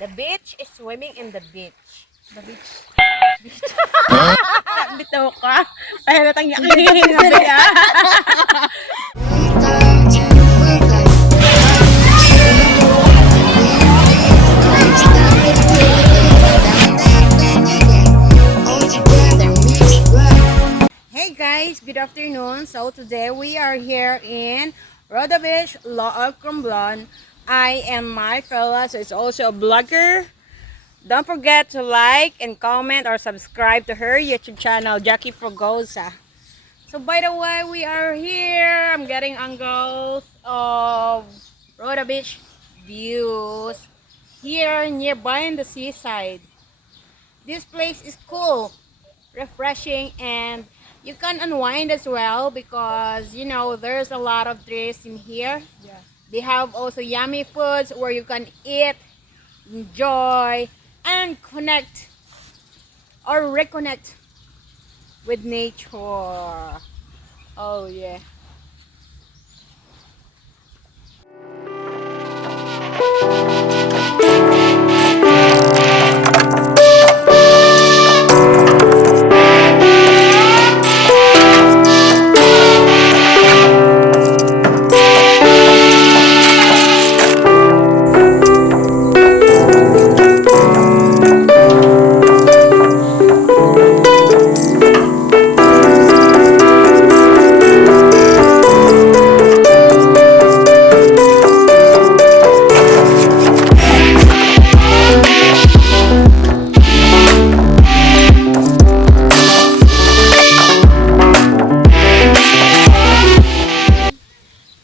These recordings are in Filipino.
The beach is swimming in the beach. The beach. Bitaw ka. Kaya natang yakin nga ba? Hey guys, good afternoon. So today we are here in Roda Beach, Law of Comblan. I am my fella, so it's also a blogger. Don't forget to like and comment or subscribe to her YouTube channel, Jackie Fragosa. So by the way, we are here. I'm getting angles of Roda Beach views here nearby in the seaside. This place is cool, refreshing, and you can unwind as well because you know there's a lot of trees in here. Yeah. They have also yummy foods where you can eat, enjoy, and connect or reconnect with nature. Oh yeah.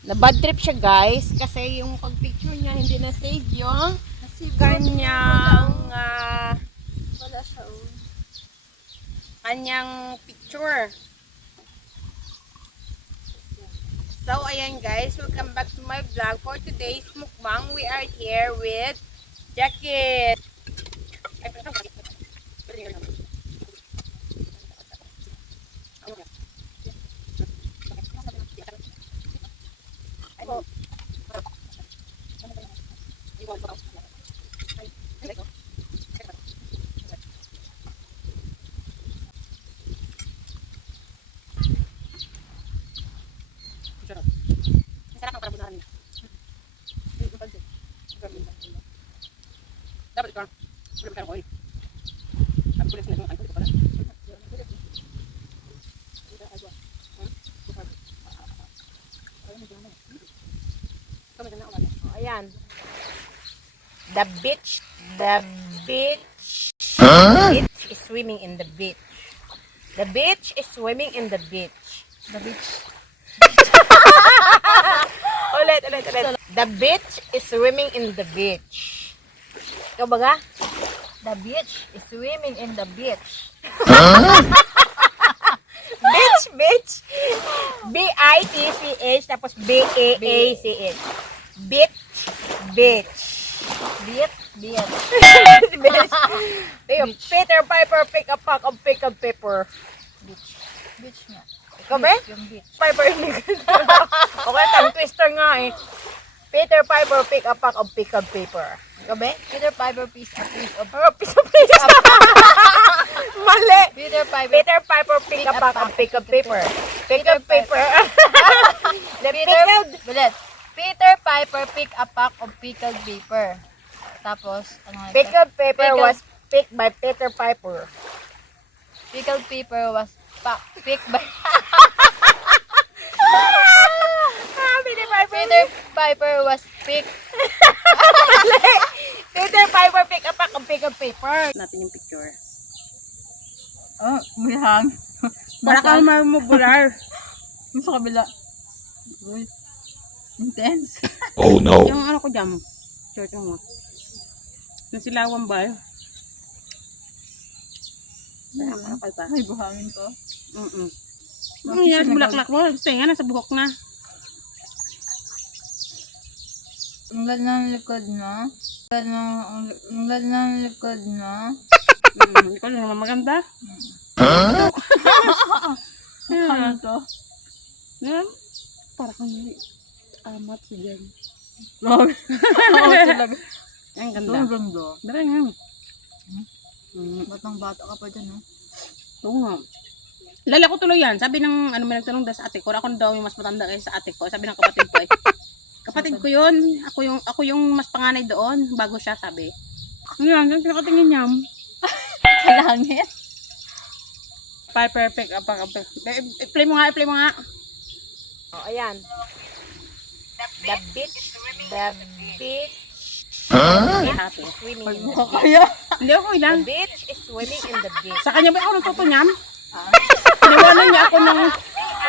Na bad trip siya guys kasi yung pag-picture niya hindi na save yung kanyang Wala siya. kanyang picture. So ayan guys, welcome back to my vlog. For today's mukbang, we are here with Jackie. Dapat ikaw. Wala ka oil. Ang kulit na ang kulit pala. Ayan. The beach is swimming in the beach. The beach is swimming in the beach. The beach. Ulit. The beach is swimming in the beach. Ikaw ba ga? The beach is swimming in the beach. Beach. B-I-T-C-H tapos B-A-A-C-H. Beach. Beach. Peter Piper pick a pack of pickled pepper. Beach. Beach nga. Ikaw ba? Yung beach. Piper hindi ko. Okay, tongue twister nga eh. Peter Piper pick a pack of pickled pepper. Ikaw ba? Peter Piper piece a piece of Piece. Mali. Peter Piper. Peter Piper pick a pack of pickled pepper. Pickled pepper. The pickled. Ulit. Peter Piper pick a pack of pickled paper. Tapos, ano nga ito? Pickled pepper Pickled- was picked by Peter Piper. Pickled paper was picked by Peter Piper. Peter Piper was picked. Peter Piper pick a pack of pickled paper. Natin yung picture. Oh, bihang. Para kang mamubular. Yung sa kabila. Uy. Intense. Oh no. Yung ano ko dyan. Short mo. Yung silawan ba? Nakakapal pa. Ay, buhangin ko. Ang yan, bulaklak mo. Gusto nga, nasa buhok na. Ang ganda ng likod mo. Ang ganda ng likod mo. Hindi ko naman maganda. Ano to? Yan. Para kang amat si Jen. Oo, talaga. Ang Ito ganda. ang ganda. Dara nga. Batang bata ka pa dyan, no? Oo nga. Lala ko tuloy yan. Sabi ng, ano, may nagtanong daw sa ate ko, ako daw yung mas matanda kaysa sa ate ko. Sabi ng kapatid ko eh. Kapatid ko yun. Ako yung mas panganay doon. Bago siya, sabi. Ano yan? Saan kinakatingin niya? Sa langit. Perfect. I-play mo nga. Oh, ayan. The beach. Happy. Swimming in the beach. Kaya. Hindi ako ilan. The beach is swimming in the beach. Sa kanya ba ako natutunyam? Pinawanan niya ako ng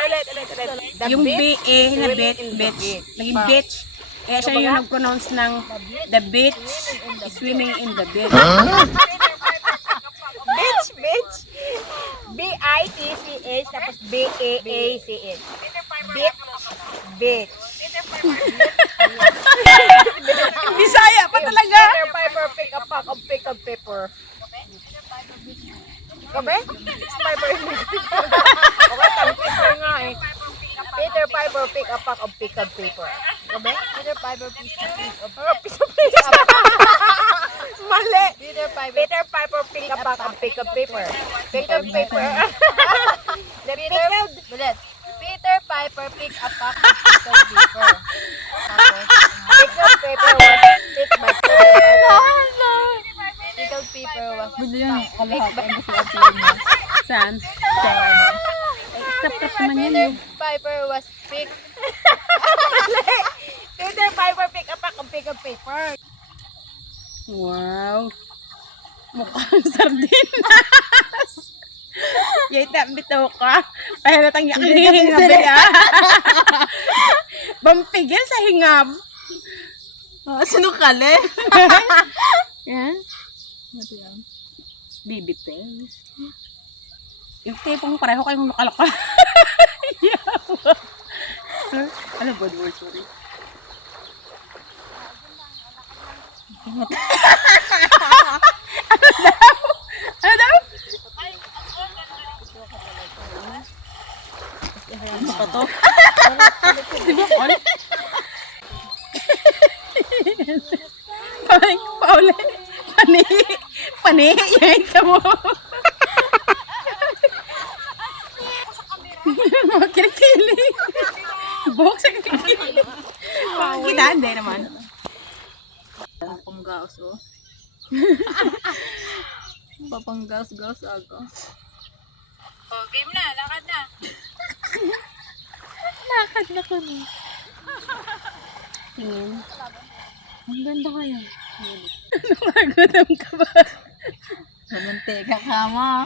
Ulit. The yung beach B-A na swimming beach. in the Beach. beach. Naging beach. Kaya siya yung nag-pronounce ng the beach is swimming in the beach. Beach. B-I-T-C-H tapos B-A-A-C-H. Beach. Bisaya pa talaga. Peter Piper pick a pack of pickled pepper. Kabe? Piper. Okay, tangkis na nga eh. Peter Piper pick a pack of pickled pepper. Kabe? Peter Piper pick a piece of Mali. Peter Piper pick a pack of pickled pepper. Pickled pepper. The pickled. Peter Piper pick a pack of pickled pepper. Pickled pepper was picked by Peter Piper. Pickled pepper was Bili yan. Kalahatan ko si ate niya. Saan? Sa ano. Kap naman yan eh. Piper was picked. Peter Piper pick a pack of pickled pepper. Wow. Mukhang sardinas. Yata, bitaw ka. Para natang yakin hingab ya. Bampigil sa hingab. Sinukali. Yan. Ito yan. Baby pills. Yung tipong pareho kayong nakalaka. Yawa. Ano bad word, sorry. Ano daw? Ano pa to? Di ba all? Pauli. Pani. Yan ka mo. Mga kilikili. Buhok sa kilikili. Kita, hindi naman. Papanggaos, oh. Papanggaos-gaos ako. Oh, game na, lakad na. Lakad na ko na. Tingin. Ang ganda kaya. Nagutom ka ba? Sa mantika ka mo.